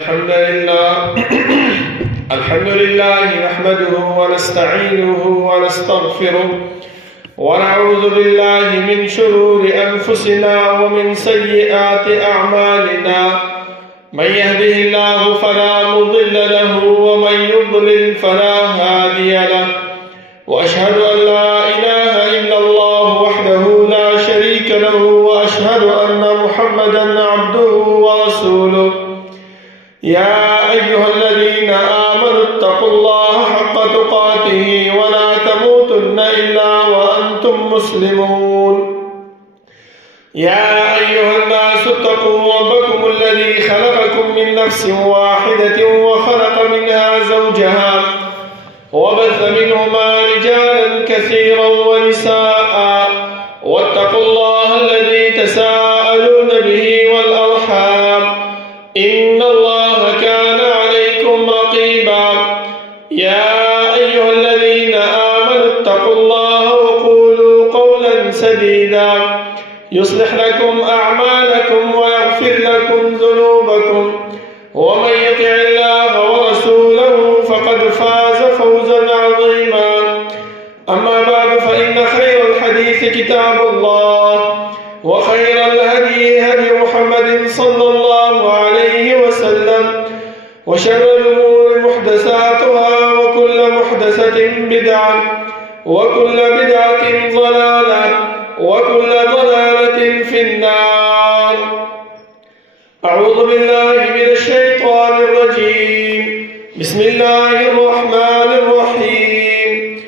الحمد لله نحمده ونستعينه ونستغفره ونعوذ بالله من شرور أنفسنا ومن سيئات أعمالنا. من يهده الله فلا مضل له ومن يضلل فلا هادي له، وأشهد أن لا إله إلا الله وحده لا شريك له، وأشهد أن محمدا عبده ورسوله. يا أيها الذين آمنوا اتقوا الله حق تقاته ولا تموتن إلا وأنتم مسلمون. يا أيها الناس اتقوا ربكم الذي خلقكم من نفس واحدة وخلق منها زوجها وبث منهما رجالا كثيرا ونساء، واتقوا الله الذي تساءلون به والأرحام، إن الله كان عليكم رقيبا. يا أيها الذين آمنوا اتقوا الله وقولوا قولا سديدا يصلح لكم أعمالكم ويغفر لكم ذنوبكم، ومن يطع الله ورسوله فقد فاز فوزا عظيما. أما بعد، فإن خير الحديث كتاب الله، وخير الهدي هدي محمد صلى الله عليه وسلم، وشر الأمور محدثاتها، وكل محدثة بدعة، وكل بدعة ضلالة، وكل ضلالة في النار. أعوذ بالله من الشيطان الرجيم. بسم الله الرحمن الرحيم.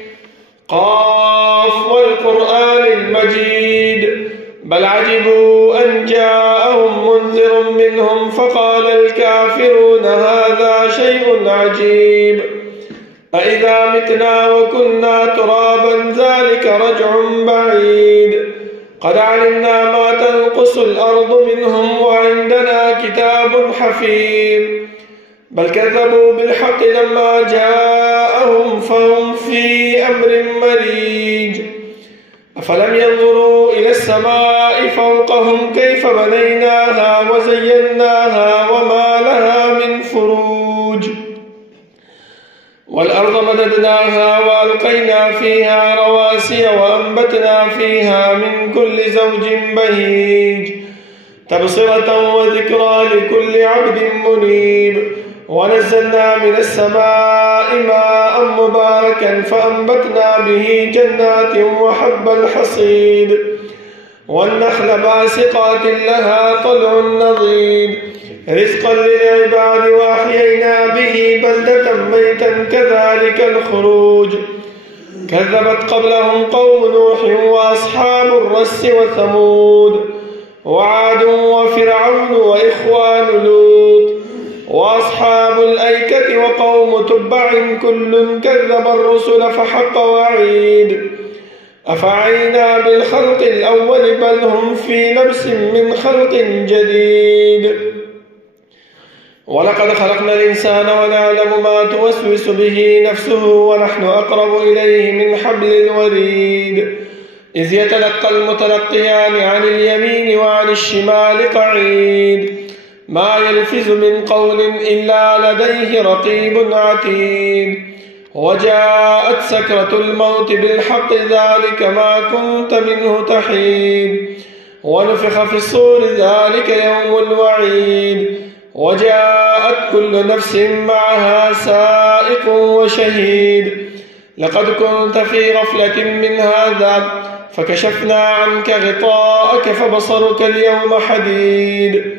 قاف والقرآن المجيد، بل عجبوا أن جاءهم منذر منهم فقال الكافرون هذا شيء عجيب. أإذا متنا وكنا ترابا ذلك رجع بعيد. قد علمنا ما تنقص الأرض منهم وعندنا كتاب حفيظ. بل كذبوا بالحق لما جاءهم فهم في أمر مريج. أفلم ينظروا إلى السماء فوقهم كيف بنيناها وزيناها وما لها من فروج. والأرض مددناها وألقينا فيها رواسي وأنبتنا فيها من كل زوج بهيج، تبصرة وذكرى لكل عبد منيب. ونزلنا من السماء ماء مباركا فأنبتنا به جنات وحب الحصيد، والنخل باسقات لها طلع نضيد، رزقا للعباد، وأحيينا به بلدة ميتا كذلك الخروج. كذبت قبلهم قوم نوح وأصحاب الرس وثمود وعاد وفرعون وإخوان لوط وأصحاب الأيكة وقوم تبع كل كذب الرسل فحق وعيد. أفعينا بالخلق الأول بل هم في لبس من خلق جديد. ولقد خلقنا الإنسان ونعلم ما توسوس به نفسه ونحن أقرب إليه من حبل الوريد. إذ يتلقى المتلقيان عن اليمين وعن الشمال قعيد. ما يلفظ من قول إلا لديه رقيب عتيد. وجاءت سكرة الموت بالحق ذلك ما كنت منه تحيد. ونفخ في الصور ذلك يوم الوعيد. وجاءت كل نفس معها سائق وشهيد. لقد كنت في غفلة من هذا فكشفنا عنك غطاءك فبصرك اليوم حديد.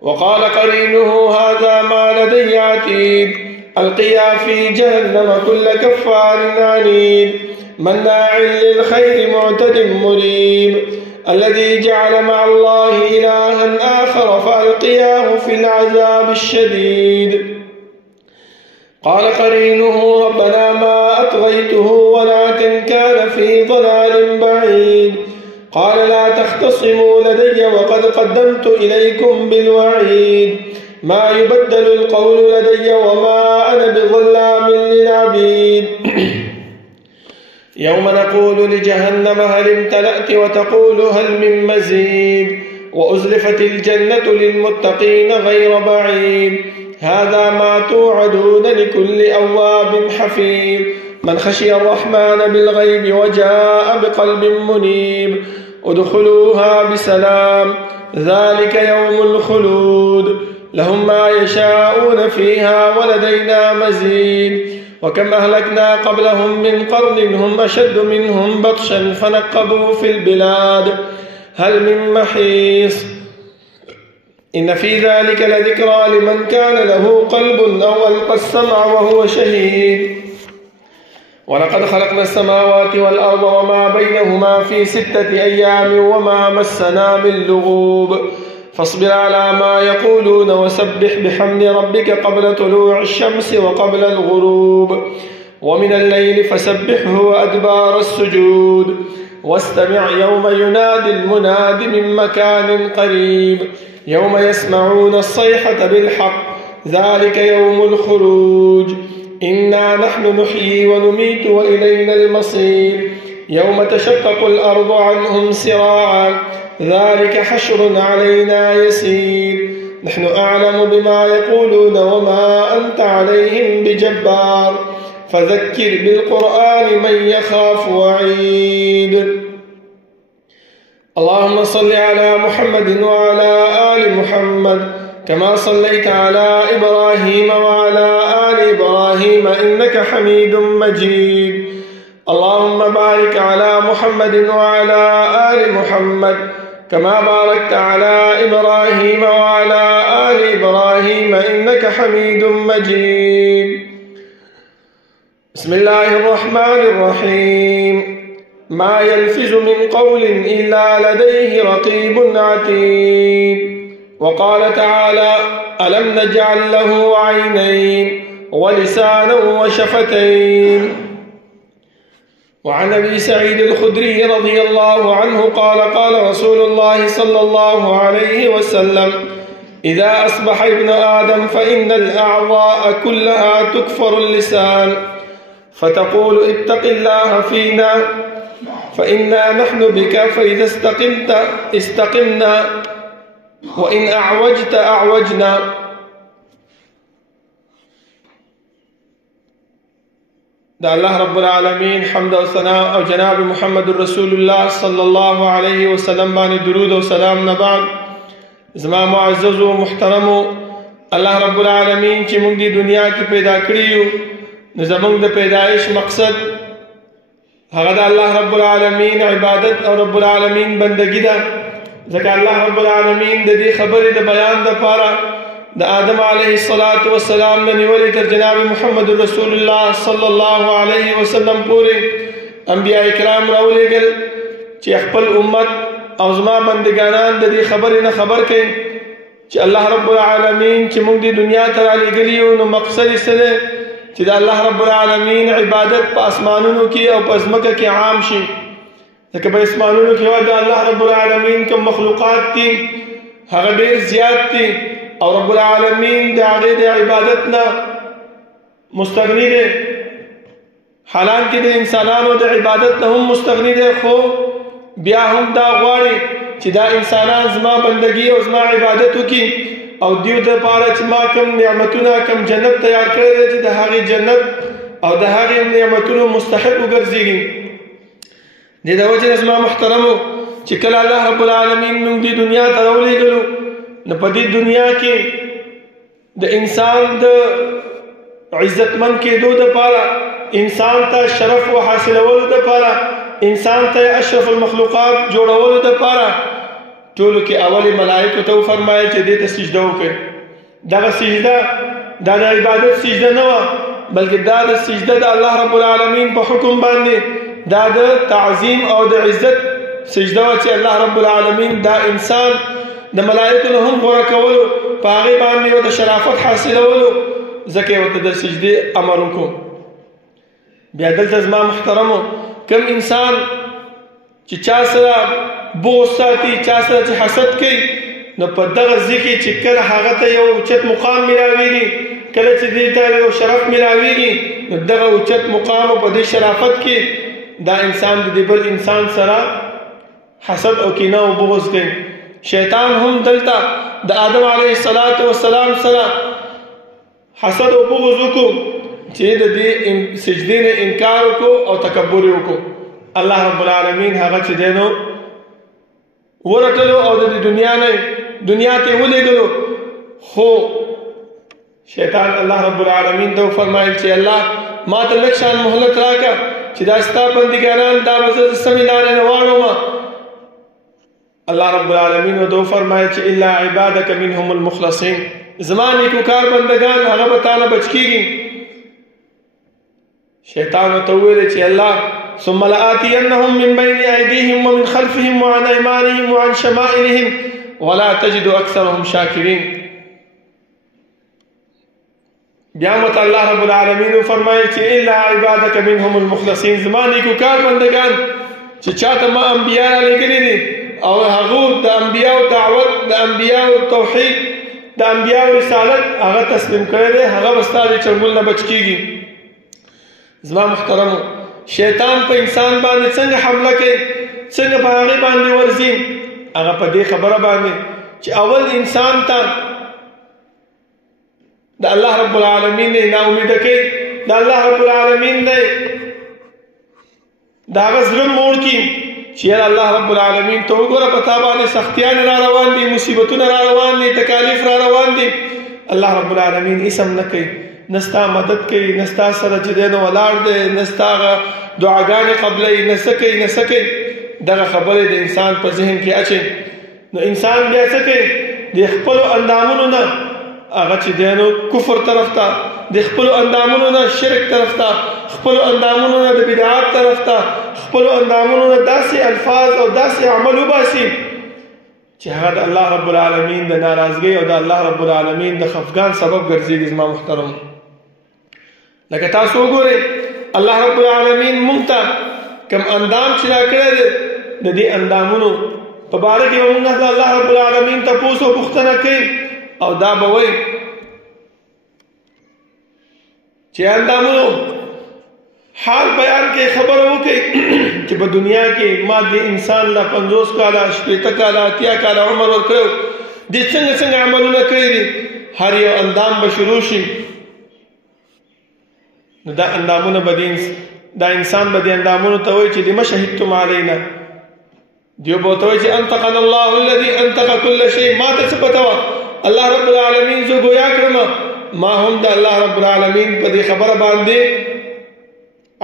وقال قرينه هذا ما لدي عتيد. ألقيا في جهنم كل كفار عنيد، مناع للخير معتد مريب. الذي جعل مع الله إلها آخر فألقياه في العذاب الشديد. قال قرينه ربنا ما أطغيته ولكن كان في ضلال بعيد. قال لا تختصموا لدي وقد قدمت إليكم بالوعيد. ما يبدل القول لدي وما أنا بظلام للعبيد. يوم نقول لجهنم هل امتلأت وتقول هل من مزيد. وأزلفت الجنة للمتقين غير بعيد هذا ما توعدون لكل أواب حفيظ من خشي الرحمن بالغيب وجاء بقلب منيب ادخلوها بسلام ذلك يوم الخلود لهم ما يشاءون فيها ولدينا مزيد وكم أهلكنا قبلهم من قرن هم أشد منهم بطشا فنقبوا في البلاد هل من محيص إن في ذلك لذكرى لمن كان له قلب أو ألقى السمع وهو شهيد ولقد خلقنا السماوات والأرض وما بينهما في 6 أيام وما مسنا من لغوب فاصبر على ما يقولون وسبح بحمد ربك قبل طلوع الشمس وقبل الغروب ومن الليل فسبحه وأدبار السجود واستمع يوم ينادي المناد من مكان قريب يوم يسمعون الصيحة بالحق ذلك يوم الخروج إنا نحن نحيي ونميت وإلينا المصير يوم تشقق الأرض عنهم سراعا ذلك حشر علينا يسير نحن أعلم بما يقولون وما أنت عليهم بجبار فذكر بالقرآن من يخاف وعيد اللهم صل على محمد وعلى آل محمد كما صليت على إبراهيم وعلى آل إبراهيم إنك حميد مجيد اللهم بارك على محمد وعلى آل محمد كما باركت على إبراهيم وعلى آل إبراهيم إنك حميد مجيد بسم الله الرحمن الرحيم ما يلفظ من قول إلا لديه رقيب عتيد وقال تعالى ألم نجعل له عينين ولسانا وشفتين وعن أبي سعيد الخدري رضي الله عنه قال قال رسول الله صلى الله عليه وسلم إذا أصبح ابن آدم فإن الأعضاء كلها تكفر اللسان فتقول اتق الله فينا فإنا نحن بك فإذا استقمت استقمنا وإن أعوجت أعوجنا دا الله رب العالمين حمد و ثناء او جناب محمد رسول الله صلى الله عليه وسلم بانی درود و سلام نبعد زما معزز و محترم الله رب العالمين چې موږ د دنیا کې پیدا کړیو نو زموږ د پیدایش مقصد هغه د الله رب العالمين عبادت او رب العالمين بندگی ده ځکه الله رب العالمين د دې خبرې د بیان لپاره د آدم علیه السلام نه نیولې تر جناب محمد رسول الله صلی الله علیه وسلم پورې انبیاء کرام راولېږل چې خپل امت او زما بندګانان د دې خبرې نه خبر کړي چې الله رب العالمین چې موږ د دنیا ته رالیږلي یو نو مقصد یې څه دی چې د الله رب العالمین عبادت په اسمانونو کې او په ځمکه کې عام شي ځکه په اسمانونو کې د الله رب العالمین کوم مخلوقات دي هغه ډېر زیات دي او رب العالمین د هغې د عبادت نه مستغني دی حالانکه د انسانانو د عبادت نه هم مستغني دی خو بیا هم دا غواړي چې دا انسانان زما بندگی او زما عبادت وکړي او دیو دپاره چې ما کوم نعمتونه کوم جنت تیار کړی دی چې د هغې جنت او د هغې نعمتونو مستحق وګرځېږي د وجې نه زما محترمو چې کله الله رب العالمین موږ دې دنیا ته راولېږلو نو په دې دنیا کې د انسان د عزتمن کېدو دپاره انسان ته شرف و حاصلولو دپاره انسان ته اشرف المخلوقات جوړولو دپاره ټولو کې اول ملائکو ته وفرمایل چې دې ته سجده وکړي دغه سجده دا د عبادت سجده نه وه بلکې دا د سجده د الله رب العالمین په حکم باندې دا د تعظیم او د عزت سجده وه چې الله رب العالمین دا انسان د ملائکو نه هم غوره کولو په هغې باندې و د شرافت حاصلولو ځکه یې ورته د سجدې امر وکړو بیا دلته زما محترمو کوم انسان چې چا سره بغض ساتي چا سره چې حسد کوي نو په دغه ځای کې چې کله هغه ته یو اوچت مقام میلاویږي کله چې دې ته یو شرف میلاویږي نو دغه اوچت مقام په دې شرافت کې دا انسان د دې بل انسان سره حسد او کینه او بغض کوي شیطان هم دلته د آدم علیه السلام سره حسد او بغض وکړو چې د دې سجدې نه انکار وکړو او تکبر وکړو. الله رب العالمین هغه چې دی نو ورټلو او د دنیا نه دنیا ته ولېږلو. خو شیطان الله رب العالمین ته فرمایل چې الله ما ته لږ شان مهلت راکړه چې دا ستا بندګانان دا به زه د سمې لارې نه واړوم. الله رب العالمین ورته فرمایل چې الا عبادک منهم المخلصین، زما نیکوکار بندگان هغه به تا نه بچ کېږي. شیطان ورته وویل چې الله ثم لآتینهم من بین ایدیهم ومن خلفهم وعن ایمانهم وعن شمائلهم ولا تجد اکثرهم شاکرین. بیا مت الله رب العالمین فرمایي چې الا عبادک منهم المخلصین، زما نیکوکار بندگان چې چاته ما انبیاء لګلي دي او هغه د انبیاء دعوت د انبیاء توحید د انبیاء رسالت هغه تسلیم کړی دی، هغه به ستا د چنګل نه بچ کېږي. زما محترمو، شیطان په انسان باندې څنګه حمله کوي، څنګه په هغې باندې ورځي؟ هغه په دې خبره باندې چې اول انسان ته د الله رب العالمین نه ناامیده کوي، د الله رب العالمین نه د هغه زړه موړ کړي چې الله رب العالمین ته وګوره په تا باندې سختیان را روان دي، مصیبتونه را روان دي، تکالیف را روان دي. الله رب العالمین اسم نه کوي، نستا مدد کوي، نستا سره چې دی نو ولاړ دی، نستا دعاګانې قبلوي، نه څه کوي نه څه کوي. دغه خبرې د انسان په ذهن کې اچي نو انسان بیا څه کوي؟ د خپلو اندامونو نه هغه چې دی نو کفر طرف ته، د خپلو اندامونو نه شرک طرف ته، خپلو اندامونو نه د بدعات طرف ته، خپلو اندامونو نه داسې الفاظ او داسې عمل وباسي چې هغه د الله رب العالمین د ناراضګۍ او د الله رب العالمین د خفګان سبب ګرځېږي. زما محترم، لکه تاسو وګورئ الله رب العالمین مونږ ته کوم اندام چې راکړی دی د دې اندامونو په باره کې مونږ د الله رب العالمین تپوس او پوښتنه کوي او دا به وایي چې اندامونو حال بیان کې خبره وکړي چې په دنیا کې ما د انسان له 50 کاله 60 کاله 80 کاله عمر ورکړو، دې څنګه څنګه عملونه کړي دي، هر یو اندام به شروع شي. نو دا اندامونه به دا انسان به دې اندامونو ته وایي چې لم شهدتم علینا، دیو به ورته وایي چې انطقنا الله الذي انطق كل شيء، ما ته څه پته وه الله رب العالمین زه ګویا کړم، ما هم د الله رب العالمین په دې خبره باندې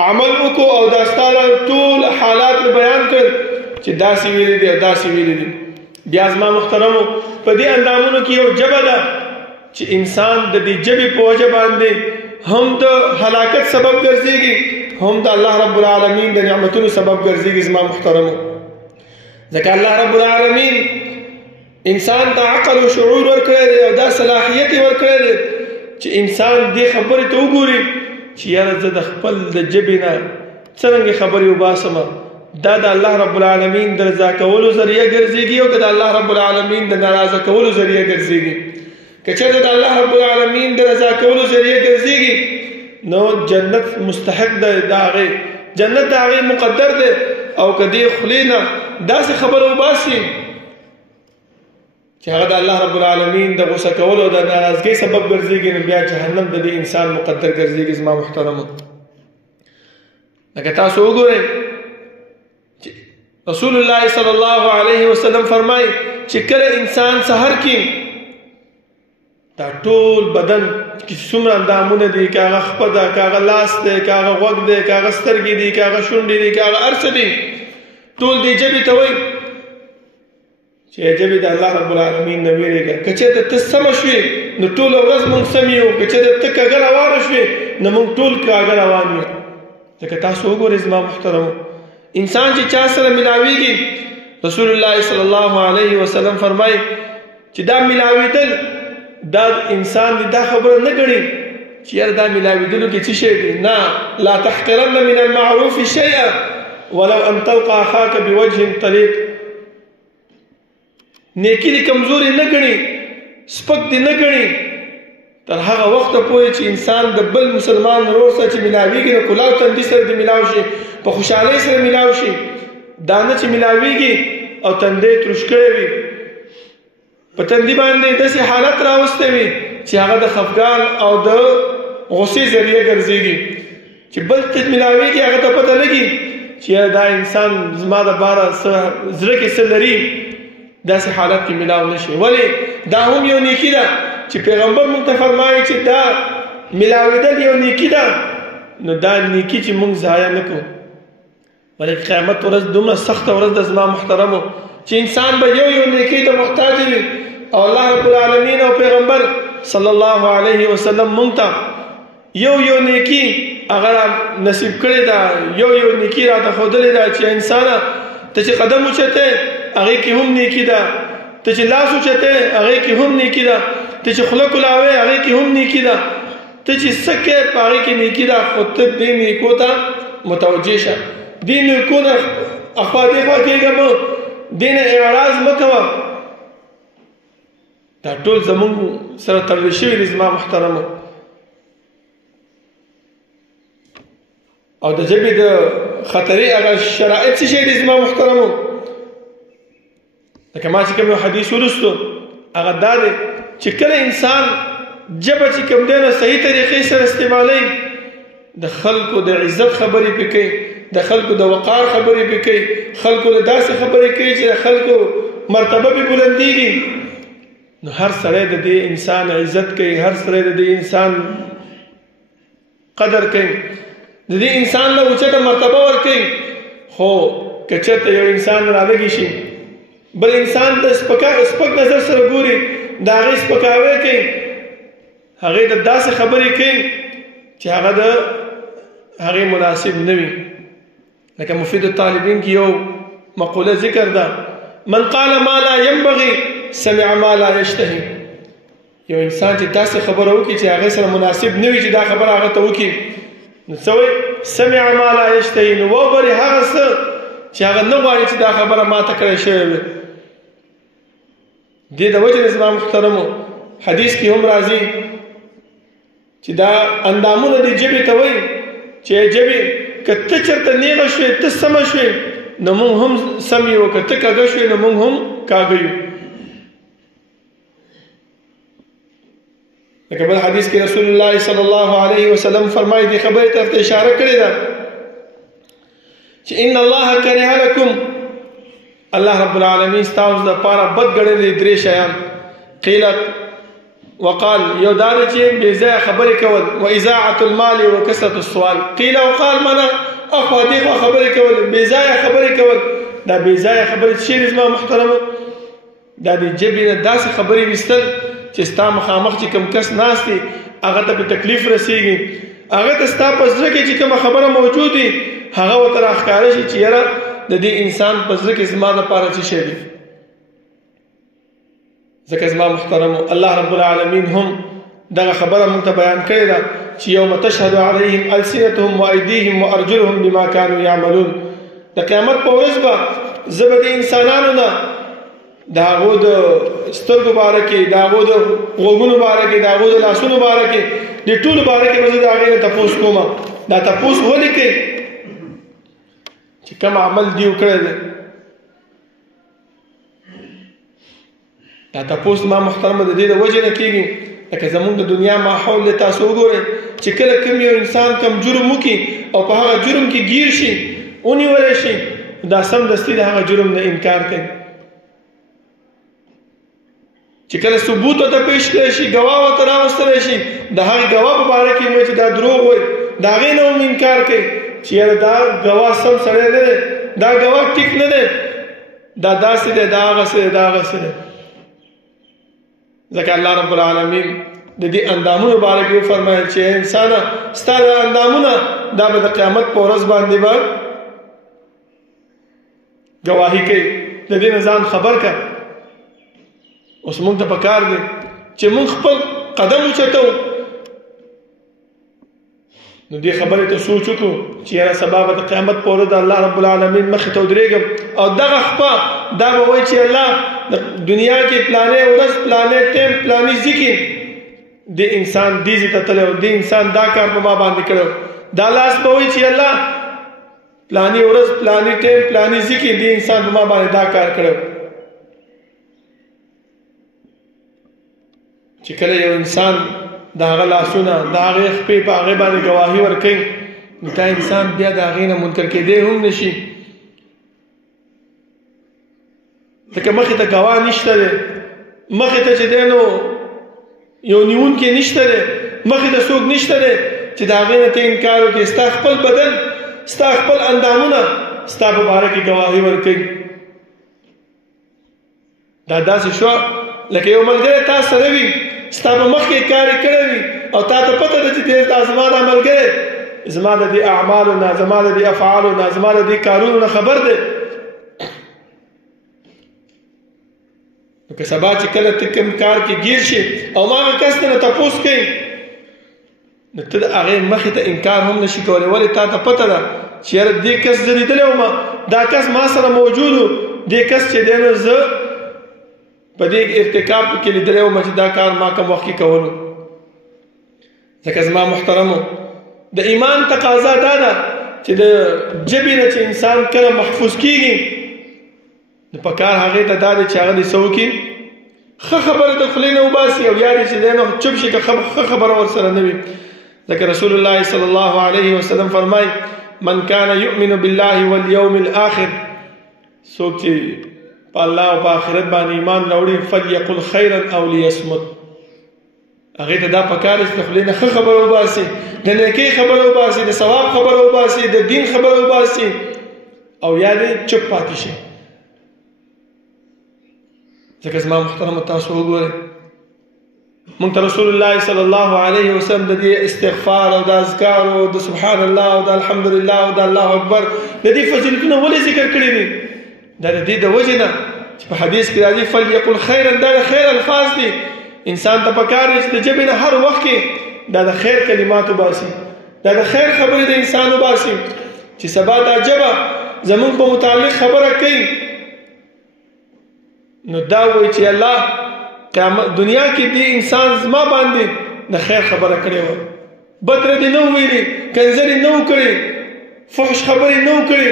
عمل وکړو او دا ستا ټول حالات بیان کړ چې داسې ویلي دي او داسې ویلي دي. بیا زما محترمو په دې اندامونو کې یو ژبه ده چې انسان د دې ژبې په وجه باندې هم د هلاکت سبب ګرځېږي، هم د الله رب العالمین د نعمتونو سبب ګرځېږي. زما محترمو، ځکه الله رب العالمین انسان ته عقل او شعور ورکړی دی او دا صلاحیت یې ورکړی دی چې انسان دې خبرې ته وګوري چې یاره زه د خپل د ژبې نه څرنګه خبرې وباسم، دا د الله رب العالمین د رضا کولو ذریعه ګرځېږي او که د الله رب العالمین د ناراضه کولو ذریعه ګرځېږي. که چېرته د الله رب العالمین د رضا کولو ذریعه ګرځېږي نو جنت مستحق دی، د هغې جنت د هغې مقدر دی. او که دې خولې نه داسې خبره وباسي چې هغه د الله رب العالمین د غوسه کولو او د ناراضګۍ سبب ګرځېږي نو بیا جهنم د دې انسان مقدر ګرځېږي. زما محترمو، لکه تاسو وګورئ چې رسول الله صلی الله علیه وسلم فرمایي چې کله انسان سحر کې دا ټول بدن کې څومره اندامونه دي، که هغه خپه ده، که هغه لاس دی، که هغه غوږ دی، که هغه سترګې دي، که هغه شونډې دي، که هغه هر څه دي، ټول دې ژبې ته وایي چې ژبې د الله رب العالمین نه ویرېږه. که چېرته ته سمه شوې نو ټوله ورځ مونږ سم یو، که چېرته ته کږه روانه شوې نو مونږ ټول کږه روان یو. ځکه تاسو وګورئ زما محترمو، انسان چې چا سره ملاویږي رسول الله صلی الله علیه وسلم فرمایي چې دا ملاویدل دا انسان دا خبره نه ګڼي چې یاره دا ملاویدلو کې څه شی دی. نه، لا تحقرن من المعروف شیئا ولو ان تلقى اخاك بوجه طليق. نیکی دی کمزوري نه ګڼي، سپک دی نه ګڼي تر هغه وخته پورې چې انسان د بل مسلمان ورور سره چې ملاویږي نو کلاو تندي سره دې ملاو شي، په خوشحالۍ سره ملاو شي. دا نه چې ملاویږي او تندی ترش کړی وي په تندي باندې داسې حالت راوستی وي چې هغه د خفګان او د غصې ذریعه ګرځېږي چې بل ته ملاوېږي هغه ته پته لګي چې دا انسان زما دپاره زړه کې څه لري داسې حالت کې ملاو نشي. ولې دا هم یو نیکي ده چې پیغمبر موږ ته فرمایي چې دا ملاوېدل یو نیکي ده نو دا نیکي چې موږ ضایع نه کړو. ولې قیامت ورځ دومره سخته ورځ ده زما محترمو چې انسان به یو نیکي ته محتاج وي او الله رب العالمین او پیغمبر صلی الله علیه وسلم موږ ته یو نیکي هغه نصیب کړی ده یو نیکي راته ښودلې ده چې انسانه ته چې قدم اوچتې هغې کې هم نیکي ده ته چې لاس اوچتې هغې کې هم نیکي ده ته چې خوله کولاوې هغې کې هم نیکي ده ته چې څه کې په هغې کې نیکي ده خو ته دې نیکو ته متوجه شه دې نیکو نه اخوا دېخوا کېږه مه دې نه اعراض مه کوه دا ټول زموږ سره تړلی شوي دي زما محترمو او د ژبې د خطرې هغه شرایط څه شی دي زما محترمو لکه ما چې کوم یو حدیث ولوستو هغه دا دی چې کله انسان ژبه چې کوم دی نو صحیح طریقې سره استعمالوي د خلکو د عزت خبرې پې کوي د خلکو د وقار خبرې پې کوي خلکو د داسې خبرې کوي چې د خلکو مرتبه پې بلندېږي نو هر سړی د دې انسان عزت کوي هر سړی د دې انسان قدر کوي د دې انسان له اوچته مرتبه ورکوي. خو که چېرته یو انسان رالګي شي بل انسان د سپک نظر سره ګوري د هغې سپکاوی کوي هغې د داسې خبرې کوي چې هغه د هغې مناسب نه وي. لکه مفید الطالبین کې یو مقوله ذکر ده من قال ما لا ينبغي سمع ما لا يشتهي. یو انسان چې داسې خبره وکړي چې هغې سره مناسب نه وي چې دا خبره هغه ته وکړي نو څه وایي سمع ما لا يشتهي نو وبري هغه څه چې هغه نه غواړي چې دا خبره ما ته کړی شوې وي. دې د وجې نه زما محترمو حدیث کې هم راځي چې دا اندامونه د ژبې ته وایي چې ژبې که ته چېرته نیغه شوې ته سمه شوې نو موږ هم سم یو که ته کږه شوې نو موږ هم کاږه یو. لکه بل حدیث کې رسول الله صلی الله علیه وسلم فرمایي دې خبرې ته اشاره کړې ده چې ان الله کرها لکم الله رب العالمین ستاسو دپاره بد ګڼلي درې شیان قیلت وقال یو دا دی چې بې ځایه خبرې کول و اذاعة المال و کثرة السؤال قیل وقال معنا اخوا دېخوا خبرې کول بې ځایه خبرې کول دا بې ځایه خبرې څه شی دي زما محترمو دا د ژبې نه داسې خبرې ویستل چې ستا مخامخ چې کوم کس ناست دی هغه ته په تکلیف رسېږي هغه ته ستا په زړه کې چې کومه خبره موجود وي هغه ورته راښکاره شي چې یاره د دې انسان په زړه کې زما دپاره څه شی دی. ځکه زما محترمو الله رب العالمین هم دغه خبره موږ ته بیان کړې ده چې یوم تشهد علیهم السنتهم وایدیهم وارجلهم بما كانوا یعملون. د قیامت په ورځ به زه به د انسانانو نه د هغو د سترګو باره کې د هغو د غوږونو باره کې د هغو د لاسونو باره کې د ټولو باره کې به زه د هغې نه تپوس کوم دا تپوس ولې کوي چې کوم عمل دیو کړی دی دا تپوس ما محترمه د دې د وجې نه کېږي لکه زمونږ د دنیا ماحول دی تاسو وګورئ چې کله کوم یو انسان کم جرم وکړي او په هغه جرم کې ګیر شي ونیولی شي دا سمدستي د هغه جرم نه انکار کوي چې کله ثبوت ورته پیش کړی شي ګواه ورته راوستلی شي د هغې ګواه په باره کې وایي چې دا دروغ وایي د هغې نه هم انکار کوي چې یاره دا ګواه سم سړی نه دی دا ګواه ټیک نه دی دا داسې دی دا هغسې دی دا هغسې دی. ځکه الله رب العالمین د دې اندامونو باره کې وفرمایل چې انسانه ستا د اندامونه دا به د قیامت په ورځ باندې به ګواهي کوي د دې نه ځان خبر کړه. اوس موږ ته پکار دی چې موږ خپل قدم اوچتو نو دې خبرې ته سوچ وکړو چې یاره سبا به د قیامت په ورځ د الله رب العالمین مخې ته ودرېږم او دغه خپه دا به وایي چې الله د دنیا کې پلانې ورځ پلانې ټیم پلانې ځي کې دې انسان دې ځای ته تللی دې انسان دا کار په ما باندې کړی دا لاس به وایي چې الله پلانې ورځ پلانې ټیم پلانې ځي کې دې انسان په ما باندې دا کار کړی چې کله یو انسان د هغه لاسونه د هغې خپې په هغې باندې ګواهي ورکوي نو دا انسان بیا د هغې نه منکر کېدی هم نه شي ځکه مخې ته ګواه نشته دی مخې ته چې دی نو یو نیونکی نشته دی مخې ته څوک نشته دی چې د هغې نه ته انکار وکړې ستا خپل بدن ستا خپل اندامونه ستا په باره کې ګواهي ورکوي دا داسې شو لکه یو ملګری تا سره وي ستا په مخ کې کار یې کړی وي او تا ته پته ده چې دا زما دا ملګری زما د دې اعمالو نه زما د دې افعالو نه زما د دې کارونو نه خبر دی نو که سبا چې کله ته کوم کار کې گیر شي او ما هغه کس ته نه تپوس کوي نو ته د هغې مخې ته انکار هم نشي کولی ولې تا ته پته ده چې یاره دې کس زه لیدلی وم دا کس ما سره موجود و دې کس چې دی نو زه په دې ارتکاب کې لیدلی وم چې دا کار ما کوم وخت کې کولو ځکه زما محترمو د ایمان تقاضا دا ده چې د ژبې نه چې انسان کله محفوظ کېږي نو په کار هغې ته دا دی چې هغه دې څه وکړي ښه خبره د خولې نه وباسي او یا دې چې دی نو چوپ شي که ښه خبره ورسره نه وي ځکه رسول الله صلی الله علیه وسلم فرمایي من کان یؤمن بالله والیوم الاخر څوک چې په الله او په آخرت باندې ایمان راوړي فلیقل خیرا او لیصمت هغې ته دا پکار چې د خولې نه ښه خبره وباسي د نیکۍ خبره وباسي د ثواب خبره وباسي د دین خبره وباسي او یا دې چوپ پاتې شي ځکه زما محترمو تاسو وګورئ مونږ ته رسول الله صلی الله علیه وسلم د دې استغفار او د اذکار او د سبحان الله او د الحمدلله او د الله اکبر د دې فضیلتونه ولې ذکر کړي دي دا د دې د وجې نه چې په حدیث کې راځي فلیقل خیرا دا د خیر الفاظ دي انسان ته پکار دی چې د ژبې نه هر وخت کې دا د خیر کلمات وباسي دا د خیر خبرې د انسان وباسي چې سبا دا ژبه زمونږ په متعلق خبره کوي نو دا وایي چې الله قیامت دنیا کې دې انسان زما باندې د خیر خبره کړې وه بد ردې نه وویلې کنځلې نه وکړې فحش خبرې نه وکړې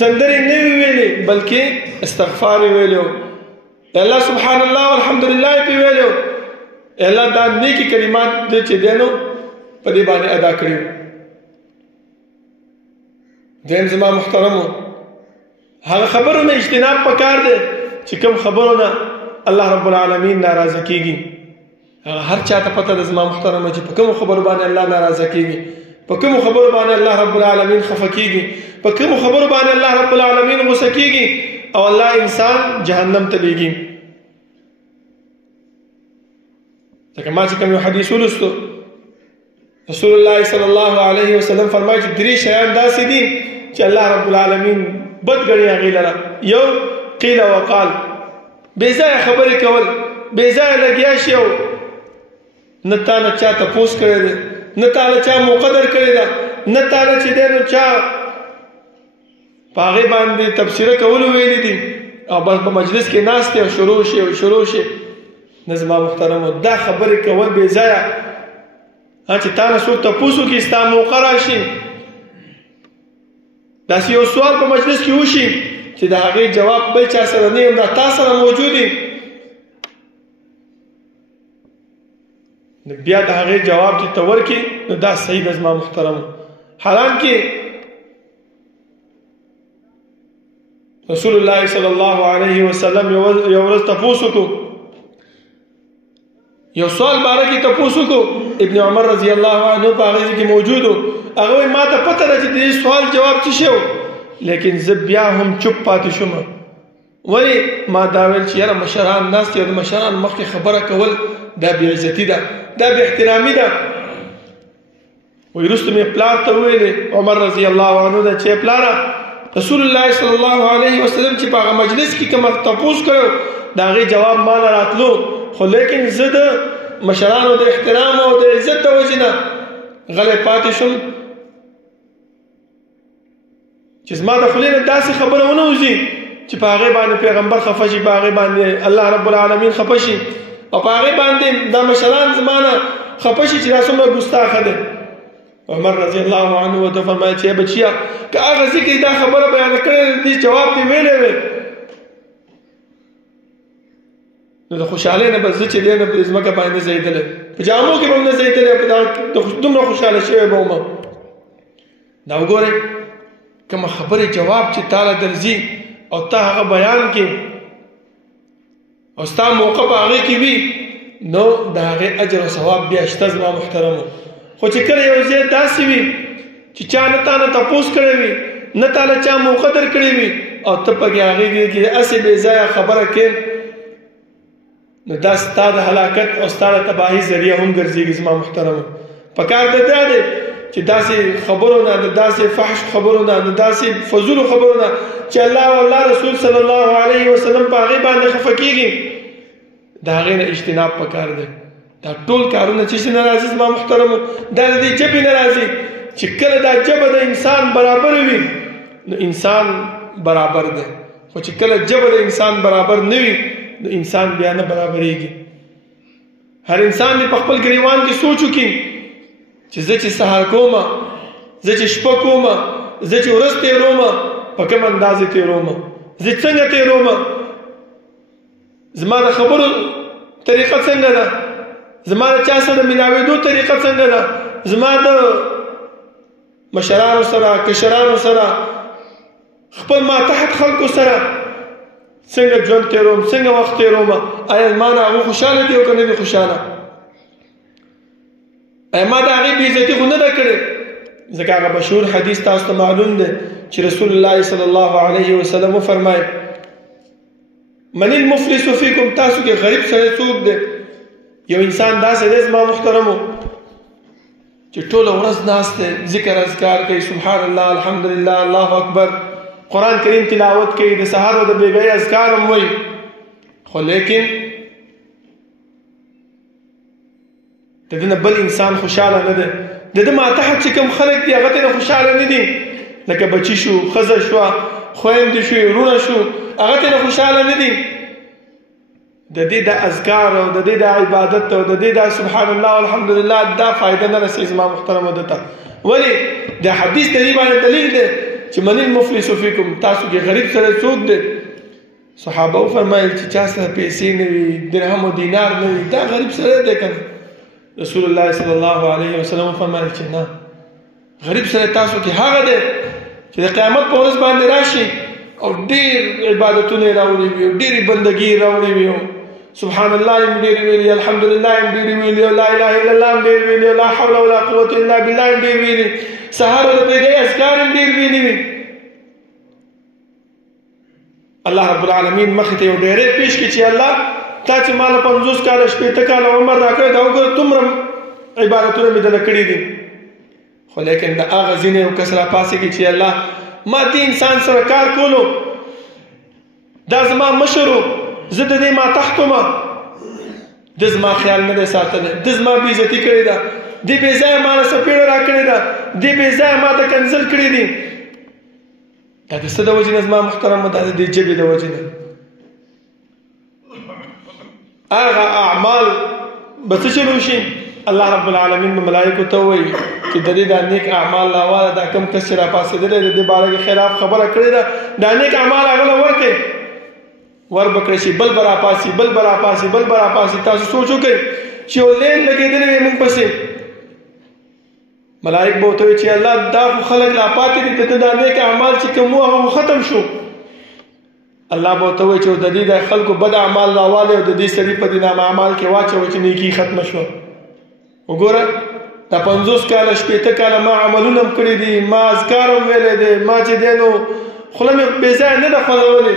سندرې نه وي ویلې بلکې استغفار یې ویلو الله سبحان الله والحمدلله یې ویلو الله دا نیکي کلمات دې چې دی نو په دې باندې ادا کړي دویم زما محترمو هغه خبرو نه اجتناب پکار دی چې کوم خبرو نه الله رب العالمین ناراضه کیږي هر چاته پته ده زما محترمه چې په کوم خبرو باندې الله ناراضه کیږي په کوم خبرو باندې الله رب العالمین خفه کیږي په کوم خبرو باندې الله رب العالمین غصه کیږي او الله انسان جهنم ته لیږي ځکه ما چې کوم یو حدیث ولوستو رسول الله صلی الله علیه وسلم فرمایي چې درې شیان داسې دي چې الله رب العالمین بد ګڼي هغې لره یو قیل وقال بې ځایه خبرې کول بې ځایه لګیا شي او نه تا نه چا تپوس کړی دی نه تا نه چا مقدر کړی ده نه تا نه چې دی نو چا په هغې باندې تبصره کولو ویلي دي او بس په مجلس کې ناست دی او شروع شي نه زما محترمو دا خبرې کول بې ځایه چې تا نه څوک تپوس وکړي ستا موقع راشي داسې یو سوال په مجلس کې وشي چې د هغې جواب بل چا سره نه یم دا تا سره موجود وي بیا د هغې جواب چې ته ورکړي نو دا صحیح ده زما محترمو حالانکې رسول الله صلی الله علیه وسلم یو ورځ تپوس وکړو یو سوال باره کې تپوس وکړو ابن عمر رضی الله عنه په هغې کې موجود و هغه وایي ما ته پته ده چې د دې سوال جواب څه شی و لیکن زه بیا هم چوپ پاتې شوم ولې ما دا ویل چې یاره مشران ناست دي او د مشران مخکې خبره کول دا بې عزتي ده دا بې احترامي ده وایي وروسته مې پلار ته وویلې عمر رضی الله عنه ده چې پلاره رسول الله صلی الله علیه وسلم چې په هغه مجلس کې کوم تپوس کړو د هغې جواب ما نه راتلو خو لیکن زه د مشرانو د احترام او د عزت د وجې نه غلی پاتې شوم چې زما د خولې نه داسې خبره ونه وځي چې په هغې باندې پیغمبر خفه شي په هغې باندې الله رب العالمین خفه شي او په هغې باندې دا مشران زما نه خفه شي چې دا څومره ګستاخه دی عمر رضی الله عنه ورته فرمایي چې بچیا که هغه ذکر دا خبره بیان کړې دې جواب دې ویلی وی نو د خوشحالۍ نه به زه چې دی نه په ځمکه باندې نه ځایېدلی په جامو کې به هم نه ځایېدلی په دومره خوشحاله شوی به وم دا وګورئ کومه خبرې جواب چې تاله درځي او ته هغه بیان کې او ستا موقع په هغې کې وي نو د هغې اجر او ثواب بیا شته زما محترمو خو چې کله یو ځای داسې وي چې چا نه تا نه تپوس کړی وي نه تا له چا موقع در کړی وي او ته پکې هغې کې هسې بې ځایه خبره کې نو دا ستا د هلاکت او ستا د تباهي ذریعه هم ګرځېږي زما محترمو پکار د دا دی چې داسې خبرو نه د داسې فحش خبرو نه د داسې فضولو خبرو نه چې الله او الله رسول صلی الله علیه وسلم په هغې باندې خفه کېږي د هغې نه اجتناب پکار دی دا ټول کارونه چې نه راځي زما محترمو دا د دې ژبې نه راځي چې کله دا ژبه د انسان برابر وي نو انسان برابر دی خو چې کله ژبه د انسان برابر نه وي نو انسان بیا نه برابرېږي هر انسان دې په خپل ګریوان کې سوچ وکړي چې زه چې سهار کومه زه چې شپه کومه زه چې ورځ تېرومه په کوم اندازې تېرومه زه څنګه تېرومه زما د خبرو طریقه څنګه ده زما د چا سره ملاوېدو طریقه څنګه ده زما د مشرانو سره کشرانو سره خپل ما تحت خلکو سره څنګه ژوند تېروم څنګه وخت تېرومه آیا زما نه هغوی خوشحاله دي او که نه دي خوشحاله ما د هغې بېعزتي خو نه ده کړې ځکه هغه مشهور حدیث تاسو ته معلوم دی چې رسول الله صلی الله علیه وسلم وفرمایل من المفلس فیکم تاسو کې غریب سره څوک دی یو انسان داسې دی زما محترمو چې ټوله ورځ ناست دی ذکر اذکار کوي سبحان الله الحمدلله الله اکبر قرآن کریم تلاوت کوي د سهار او د بیګۍ اذکار هم وایي خو لیکن د دې نه بل انسان خوشحاله نه دی د ده ماتحت چې کوم خلک دي هغه ته نه خوشحاله نه دي لکه بچي شو ښځه شوه خویندې شوې وروڼه شو هغه ته نه خوشحاله نه دي د دې د اذکار او د دې د عبادت او د دې د سبحان الله والحمدلله دا فایده نه رسېږي زما محترمو ده ته ولې د حدیث د دې باندې دلیل دی چې من المفلس فیکم تاسو کې غریب سره څوک دی صحابه وفرمایل چې چا سره پیسې نه وي درهم او دینار نه وي دا غریب سره دی که رسول الله صلی الله علیه وسلم فرمایل چې نه غریب سره تاسو کې هغه دی چې د قیامت په ورځ باندې راشي او ډېر عبادتونه یې راوړي وي او ډېرې بندګي یې راوړي وي سبحان الله هم ډېرې ویلي الحمدلله هم ډېرې ویلي او لا اله الا الله هم ډېرې ویلي او لا حول ولا قوة الا بالله هم ډېر ویلي سهار او د بیګۍ اذکار هم ډېر ویلي وي الله رب العالمین مخې ته یو ډېرې پیش کړي چې الله تا چې ماله 50 کاله 80 کاله عمر راکړی دا وګوره دومره عبادتونه مې دله کړي دي خو لیکن د هغه ځینې یو کس راپاڅېږي چې الله ما دې انسان سره کار کولو دا زما مشر و زه د دې ما تحت ومه ده زما خیال نه دی ساتلی ده زما بېعزتي کړې ده دې بې ځایه ما نه څپېړه راکړې ده دې بې ځایه ما ته کنځل کړي دي دا د څه د وجې نه زما محترمه دا د دې ژبې د وجې نه هغه اعمال به څه چلو شي الله رب العالمین به ملایکو ته ووایي چې د دې دا نیک اعمال راواله دا کم کس چې راپاڅېدلی د دې باره کې خلاف خبره کړې ده دا نیک اعمال هغه له ورکړئ ور به کړی شي بل به راپاسي بل به راپاسي بل به راپاسي تاسو سوچ وکړئ چې یو لین لګېدلی وي موږ پسې ملایک به ورته وایي چې الله دا خو خلک لا پاتې دي د ده دا نیک اعمال چې کوم وو هغه ختم شو الله به ورته وایي چې د دې د خلکو بد اعمال راوالی او د دې سړي په دې نامه اعمال کې واچوئ چې نیکي ختمه شوه وګوره دا 50 کاله 80 کاله ما عملونه هم کړي دي ما اذکار هم ویلی دی ما چې دی نو خوله مې بې ځایه نه ده خوځولې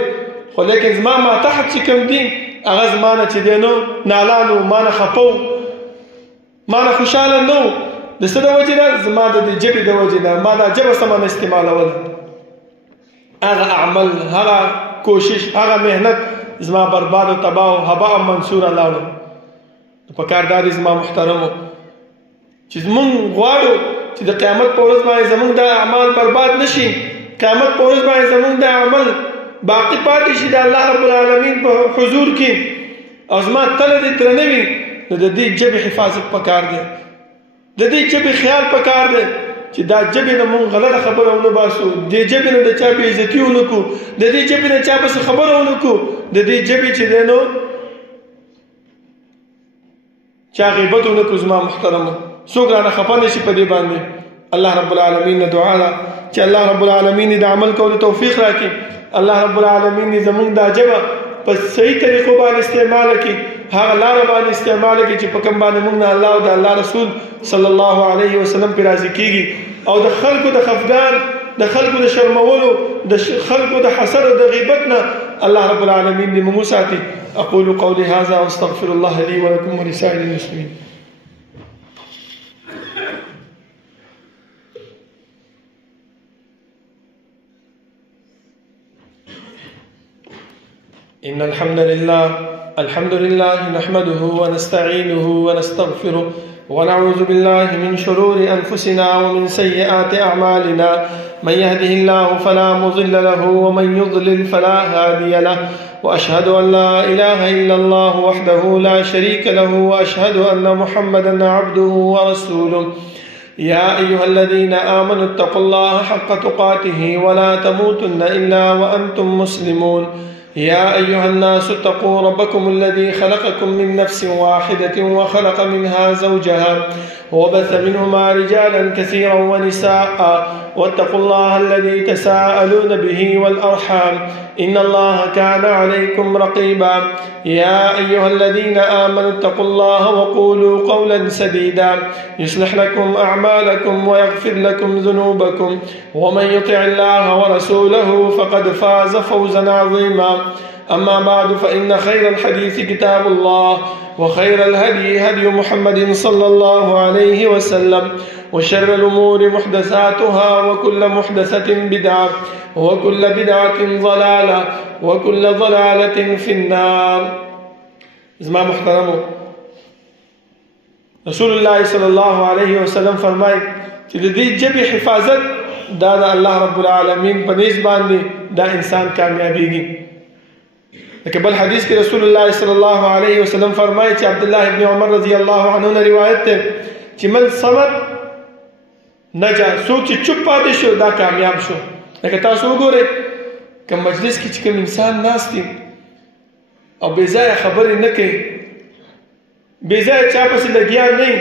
خو لیکن زما ما تحت چې کوم دي هغه زما نه چې دی نو نالان و ما نه خفه و ما نه خوشحاله نه و د څه د وجې نه زما د دې ژبې د وجې نه ما دا ژبه سمه نه استعمالوله هغه عمل هغه کوشش هغه محنت زما برباد و تباه و هباء منصوره لاړو په کار دا دی زما محترمو چې زمونږ غواړو چې د قیامت په ورځ باندې زمونږ دا اعمال برباد نشي قیامت په ورځ باندې زمونږ دا عمل باقی پاتې شي د الله رب العالمین په حضور کې او زما تله دې ترنه وي نو د دې ژبې حفاظت پکار دی د دې ژبې خیال پکار دی چې دا ژبې نه مونږ غلطه خبره ونه باسو دې ژبې نه د چا بېعزتي ونه کړو د دې ژبې نه چا پسې خبره ونه کړو د دې ژبې چې دی نو چا غیبت ونه کړو زما محترمو، څوک رانه خفه نه شي په دې باندې. الله رب العالمین نه دعا ده چې الله رب العالمین د عمل کولو توفیق راکړي. الله رب العالمین زمونږ دا ژبه په صحیح طریقو باندې استعمال کړي، هغه لاره باندې استعمال کړي چې په کوم باندې موږ نه الله او د الله رسول صلی الله علیه وسلم پرې راضي کېږي، او د خلکو د خفګان، د خلکو د شرمولو، د خلکو د حسد او د غیبت نه الله رب العالمین دې موږ وساتي. اقول قولي هذا واستغفر الله لي ولكم ولسائر المسلمين. إن الحمد لله نحمده ونستعينه ونستغفره ونعوذ بالله من شرور أنفسنا ومن سيئات أعمالنا، من يهده الله فلا مضل له ومن يضلل فلا هادي له، وأشهد أن لا إله إلا الله وحده لا شريك له، وأشهد أن محمدا عبده ورسوله. يا أيها الذين آمنوا اتقوا الله حق تقاته ولا تموتن إلا وأنتم مسلمون. يا أيها الناس اتقوا ربكم الذي خلقكم من نفس واحدة وخلق منها زوجها وبث منهما رجالا كثيرا ونساء، واتقوا الله الذي تساءلون به والأرحام إن الله كان عليكم رقيبا. يا أيها الذين آمنوا اتقوا الله وقولوا قولا سديدا يصلح لكم أعمالكم ويغفر لكم ذنوبكم، ومن يطع الله ورسوله فقد فاز فوزا عظيما. أما بعد، فإن خير الحديث كتاب الله، وخير الهدي هدي محمد صلى الله عليه وسلم، وشر الأمور محدثاتها، وكل محدثة بدعة، وكل بدعة ضلالة، وكل ضلالة في النار. زما محترمو، رسول الله صلى الله عليه وسلم فرمائے چې د دې ژبې حفاظت دا د الله رب العالمین په نسبت باندې دا انسان کامیابیږي. لکه بل حدیث کې رسول الله صلی الله علیه وسلم فرمایي چې عبد الله ابن عمر رضی الله عنه نے روایت ده چې من صمت نجا، څوک چې چوپ پاتې شو دا کامیاب شو. لکه تاسو وګورئ کوم مجلس کې چې کوم انسان ناست دی او بې ځایه خبرې نه کوي، بې ځایه چا پسې لګیا نه،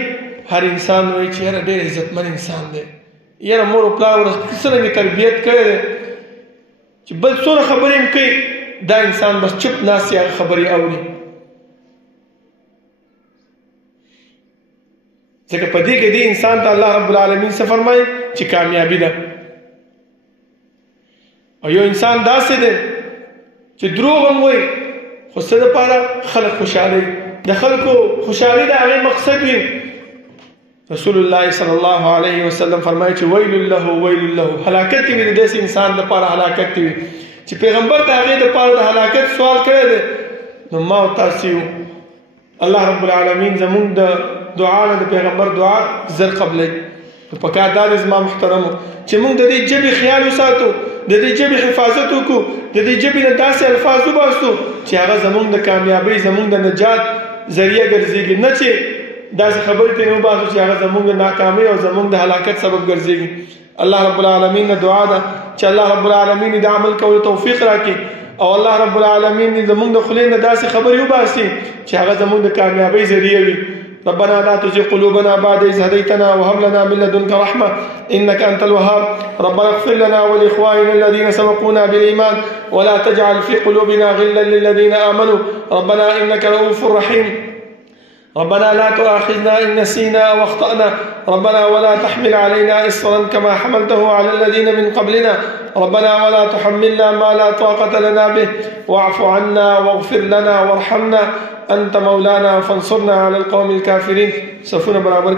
هر انسان وایي چې یاره ډېر عزتمن انسان دی، یاره مور او پلار څرنګه تربیت کړی دی چې بل څومره خبرې هم کوي، دا انسان بس چپ ناست یا خبرې اوري. ځکه په دې کې دې انسان ته الله رب العالمین څه فرمایي چې کامیابی ده. او یو انسان داسې دی چې دروغ هم وایي خو څه دپاره خلک خوشحالوي، د خلکو خوشحالي د هغې مقصد وي. رسول الله صلی الله علیه وسلم فرمایي چې ویل له ویل له، هلاکت وي د داسې انسان دپاره، هلاکت وي چې پیغمبر ته هغې دپاره د هلاکت سوال کړی دی. نو ما او تاسو یو، الله رب العالمین زمونږ د دعا نه د پیغمبر دعا زر قبلوي. نو پکار دا دی زما محترمو چې موږ د دې ژبې خیال وساتو، د دې ژبې حفاظت وکړو، د دې ژبې نه داسې الفاظ وباسو چې هغه زمونږ د کامیابۍ، زمونږ د نجات ذریعه ګرځېږي، نه چې داسې خبرې ته نه وباسو چې هغه زمونږ د ناکامۍ او زمونږ د هلاکت سبب ګرځېږي. الله رب العالمین نه دعا ده چې الله رب العالمین د عمل کولو توفیق راکړي، او الله رب العالمین زمونږ د خولې نه داسې خبرې وباسي چې هغه زمونږ د کامیابۍ ذریعه وي. ربنا لا تزغ قلوبنا بعد إذ هديتنا وهب لنا من لدنك رحمة إنك أنت الوهاب. ربنا اغفر لنا ولإخواننا الذين سبقونا بالإيمان ولا تجعل في قلوبنا غلا للذين آمنوا ربنا إنك رؤوف رحيم. ربنا لا تؤاخذنا إن نسينا أو أخطأنا ربنا ولا تحمل علينا إصرا كما حملته على الذين من قبلنا ربنا ولا تحملنا ما لا طاقة لنا به واعف عنا واغفر لنا وارحمنا أنت مولانا فانصرنا على القوم الكافرين. صفونا برابر